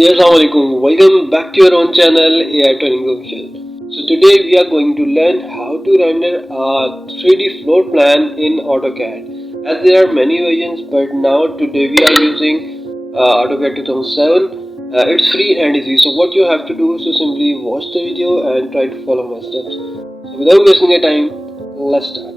Ji Assalamualaikum. Welcome back to your own channel AI Training Official. So today we are going to learn how to render a 3D floor plan in AutoCAD. As there are many versions, but now today we are using AutoCAD 2007. It's free and easy. So what you have to do is to simply watch the video and try to follow my steps. So without wasting your time, let's start.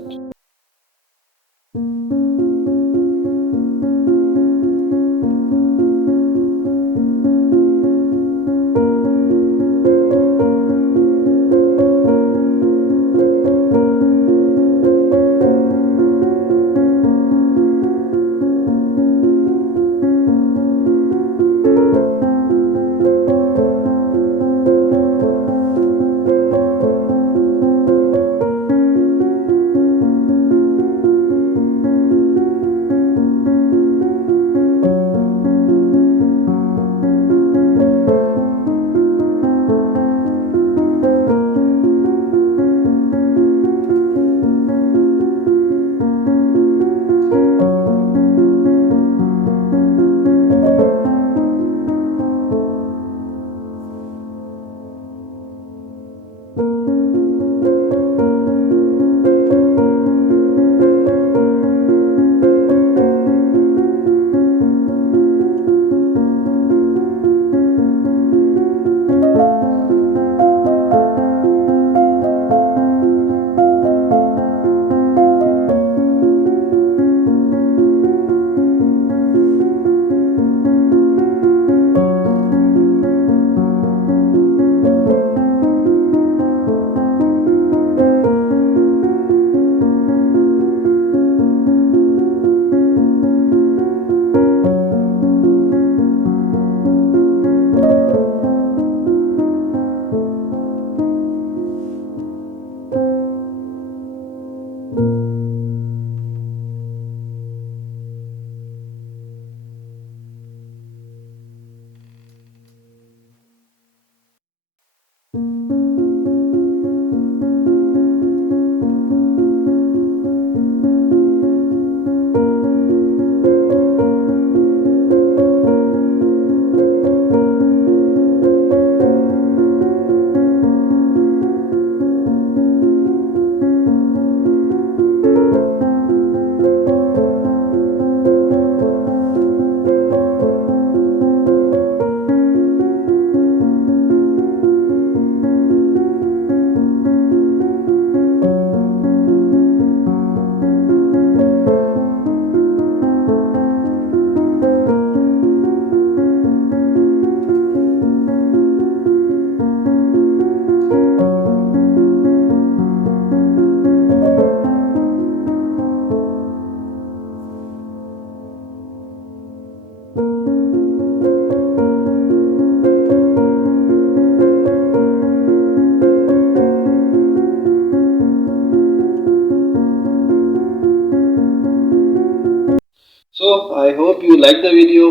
So I hope you like the video.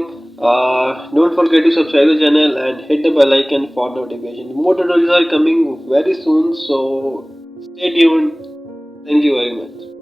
Don't forget to subscribe the channel and hit the bell icon for notification. More tutorials are coming very soon, so stay tuned. Thank you very much.